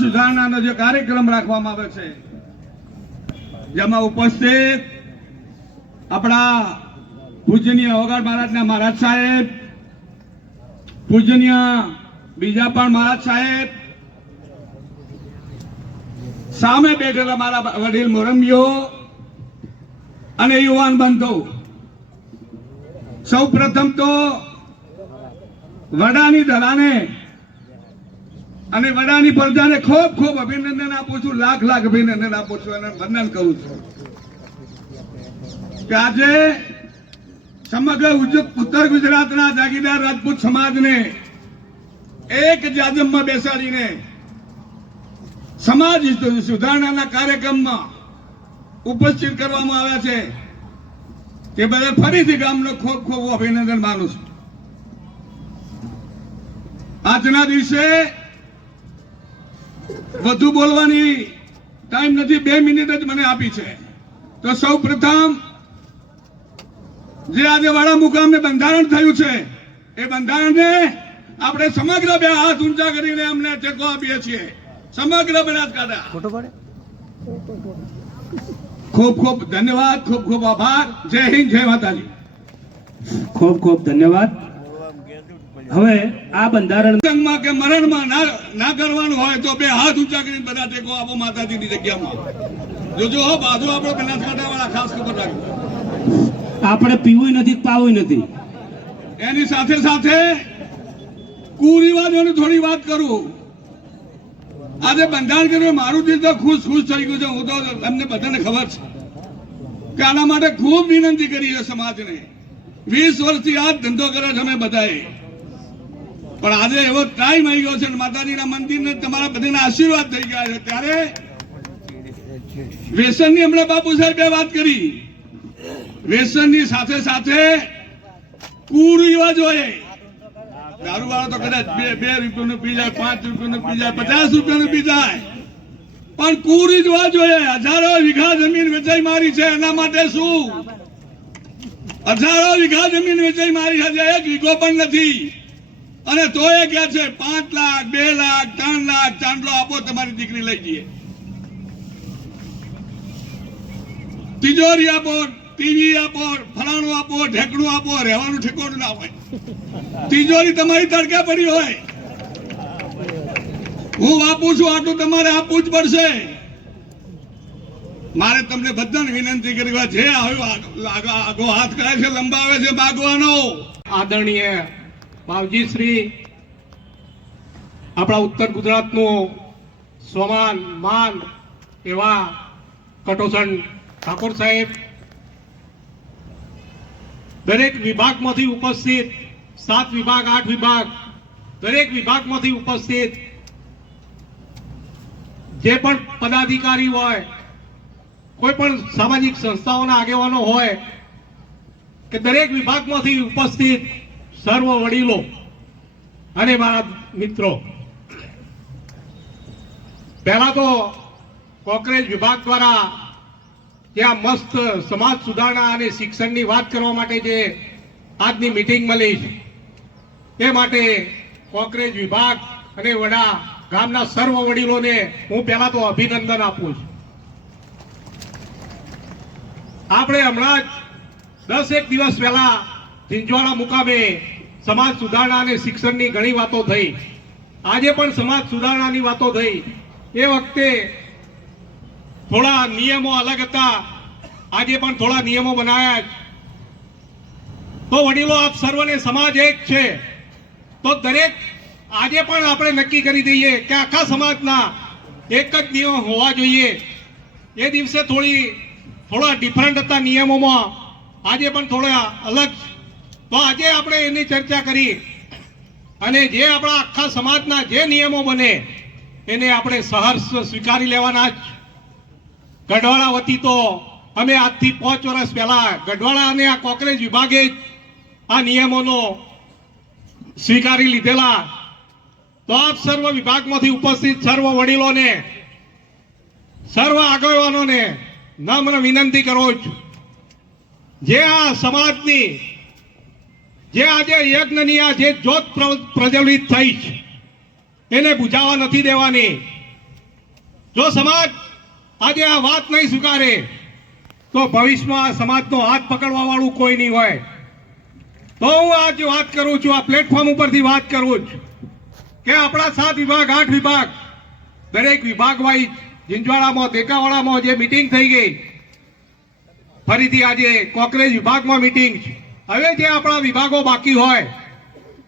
સુધારણાનો જે કાર્યક્રમ રાખવામાં આવે છે જેમાં ઉપસ્થિત આપણા પૂજનીય ઓગળ મહારાજના મહારાજ સાહેબ, પૂજનીય બીજા પણ મહારાજ સાહેબ, સામે બેઠેલા મારા વડીલ મોરમીઓ અને યુવાન બંધુ, સૌ પ્રથમ તો વડાની ધરાને અને વડાની પ્રજાને ખૂબ ખૂબ અભિનંદન આપું છું, લાખ લાખ અભિનંદન આપું છું અને વંદન કરું છું કે આજે સમગ્ર ઉત્તર ગુજરાતના જાગીરદાર રાજપૂત સમાજને એક જાજમમાં બેસાડીને સમાજ સુધારણાના કાર્યક્રમમાં ઉપસ્થિત કરવામાં આવ્યા છે તે બદલ ફરીથી ગામનો ખૂબ ખૂબ અભિનંદન માનું છું. આજના દિવસે વધુ બોલવાની ટાઈમ નથી, 2 મિનિટ જ મને આપી છે. તો સૌ પ્રથમ જે આજે વાડા મુકામે બંધારણ થયું છે એ બંધારણને આપણે સમગ્ર 2 હાથ ઊંચા કરીને અમને ટેકો આપીએ છીએ. સમગ્ર બનાસકાંઠા ખૂબ ખૂબ ધન્યવાદ, ખૂબ ખૂબ આભાર. જય હિન્દ, જય માતાજી. ખૂબ ખૂબ ધન્યવાદ. હવે આ બંધારણ સંગમાં કે મરણમાં ના કરવાનું હોય તો 2 હાથ ઊંચા કરીને બધા ટેકો આપો માતાજીની જગ્યામાં. જોજો હો, બાજુ આપણે બનાસકાંઠા વાળા ખાસ ખબર રાખજો. આપણે પીવું નથી, પાવું નથી. એની સાથે સાથે કુરિવાજોની થોડી વાત કરું. આજે બંધારણ કર્યું, મારું દિલ તો ખુશ થઈ ગયું છે. હું તો તમને બધાને ખબર છે કે આના માટે ખૂબ વિનંતી કરી છે સમાજને. 20 વર્ષથી આ ધંધો કરે છે અમે બધાએ, પણ આજે એવો ટાઈમ આવી ગયો છે માતાજીના મંદિરને તમારા બધાના આશીર્વાદ થઈ ગયા છે. ત્યારે વ્યસનની હમણાં બાપુ સાહેબે વાત કરી, વ્યસનની સાથે સાથે કુરિવાજોએ દારૂ વાળો તો કદાચ 2 રૂપિયાનું પી જાય, 5 રૂપિયાનું પી જાય, 50 રૂપિયાનું પી જાય, પણ કુરિવાજોએ હજારો વીઘા જમીન વેચાઈ મારી છે. એના માટે શું? હજારો વીઘા જમીન વેચાઈ મારી છે, 1 વીઘો પણ નથી. અને તો એ કે છે 5 લાખ, 2 લાખ, 3 લાખ ચાંદલો આપો, તમારી દીકરી લઈ જઈએ. તિજોરી આપો, ટીવી આપો, ફલાણું આપો, ઢેકણું આપો, રહેવાનું ઠેકાણું ના હોય. તિજોરી તમારી તડકે પડી હોય, હું આપું છું આટલું તમારે આપવું જ પડશે. મારે તમને બધાને વિનંતી કરી, જે આગો હાથ કરે છે લંબાવે છે માગવાનો. આદરણીય બાવજી શ્રી, આપણા ઉત્તર ગુજરાતનું સ્વમાન માન એવા કટોસણ ઠાકોર સાહેબ, દરેક વિભાગમાંથી ઉપસ્થિત 7 વિભાગ 8 વિભાગ, દરેક વિભાગમાંથી ઉપસ્થિત જે પણ પદાધિકારી હોય, કોઈ પણ સામાજિક સંસ્થાઓના આગેવાનો હોય કે દરેક વિભાગમાંથી ઉપસ્થિત સર્વ વડીલો અને મારા મિત્રો, પહેલા તો કોંગ્રેસ વિભાગ દ્વારા ત્યાં મસ્ત સમાજ સુધારણા અને શિક્ષણની વાત કરવા માટે જે આજની મીટિંગ મળી છે, એ માટે કોંગ્રેસ વિભાગ અને વડા ગામના સર્વ વડીલોને હું પહેલા તો અભિનંદન આપું છું. આપણે હમણાં જ 10 દિવસ પહેલા ચિંચવાડા મુકામે સમાજ સુધારણા અને શિક્ષણની ઘણી વાતો થઈ. આજે પણ સમાજ સુધારણાની વાતો થઈ. એ વખતે થોડા નિયમો અલગ હતા, આજે પણ થોડા નિયમો બનાવ્યા. તો વડીલો, આપ સર્વને સમાજ એક છે, તો દરેક આજે પણ આપણે નક્કી કરી દઈએ કે આખા સમાજના એક જ નિયમ હોવા જોઈએ. એ દિવસે થોડા ડિફરન્ટ હતા નિયમોમાં, આજે પણ થોડા અલગ. તો આજે આપણે એની ચર્ચા કરી અને જે આપણા આખા સમાજના જે નિયમો બને એને આપણે સહર્ષ સ્વીકારી લેવાના જ. ગઢવાડા વતી તો અમે આજથી 5 વર્ષ પહેલા ગઢવાડા અને આ કોંગ્રેસ વિભાગે જ આ નિયમોનો સ્વીકારી લીધેલા. તો આપ સર્વ વિભાગમાંથી ઉપસ્થિત સર્વ વડીલોને, સર્વ આગેવાનોને નમ્ર વિનંતી કરું છું, જે આ સમાજની જે આજે યજ્ઞની આ જે જ્યોત પ્રજ્વલિત થઈ છે એને બુઝાવવા નથી દેવાની. જો સમાજ આજે આ વાત નહીં સ્વીકારે તો ભવિષ્યમાં આ સમાજનો હાથ પકડવા વાળું કોઈ નહીં હોય. તો હું આજે વાત કરું છું, આ પ્લેટફોર્મ ઉપરથી વાત કરું છું કે આપણા 7 વિભાગ 8 વિભાગ દરેક વિભાગ વાઇઝ જીંજવાડામાં દેકાવાડામાં જે મીટિંગ થઈ ગઈ, ફરીથી આજે કોકરેજ વિભાગમાં મીટિંગ છે. હવે જે આપણા વિભાગો બાકી હોય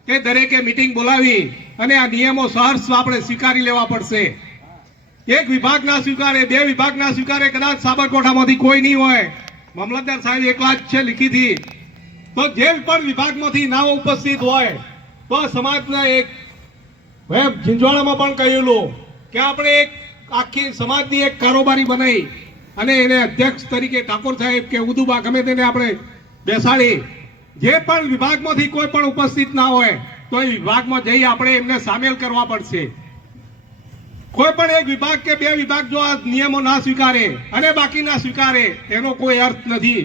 કે દરેકે મીટિંગ બોલાવી અને આ નિયમો સહર્ષ આપણે સ્વીકારી લેવા પડશે. એક વિભાગ ના સ્વીકારે, 2 વિભાગ ના સ્વીકારે, કદાચ સાબરકાંઠામાંથી કોઈ નહીં હોય, મામલતદાર સાહેબ એકલા જ છે લીખીથી, તો જે પણ વિભાગમાંથી ના ઉપસ્થિત હોય તો સમાજના એક જીંજવાડામાં પણ કહેલું કે આપણે એક આખી સમાજની એક કારોબારી બનાવી અને એને અધ્યક્ષ તરીકે ઠાકોર સાહેબ કે ઉદુબા ગમે તેને આપણે બેસાડી, જે પણ વિભાગમાંથી કોઈ પણ ઉપસ્થિત ના હોય તો એ વિભાગમાં જઈ આપણે એમને સામેલ કરવા પડશે. કોઈ પણ એક વિભાગ કે 2 વિભાગ જો આ નિયમો ના સ્વીકારે અને બાકી ના સ્વીકારે એનો કોઈ અર્થ નથી.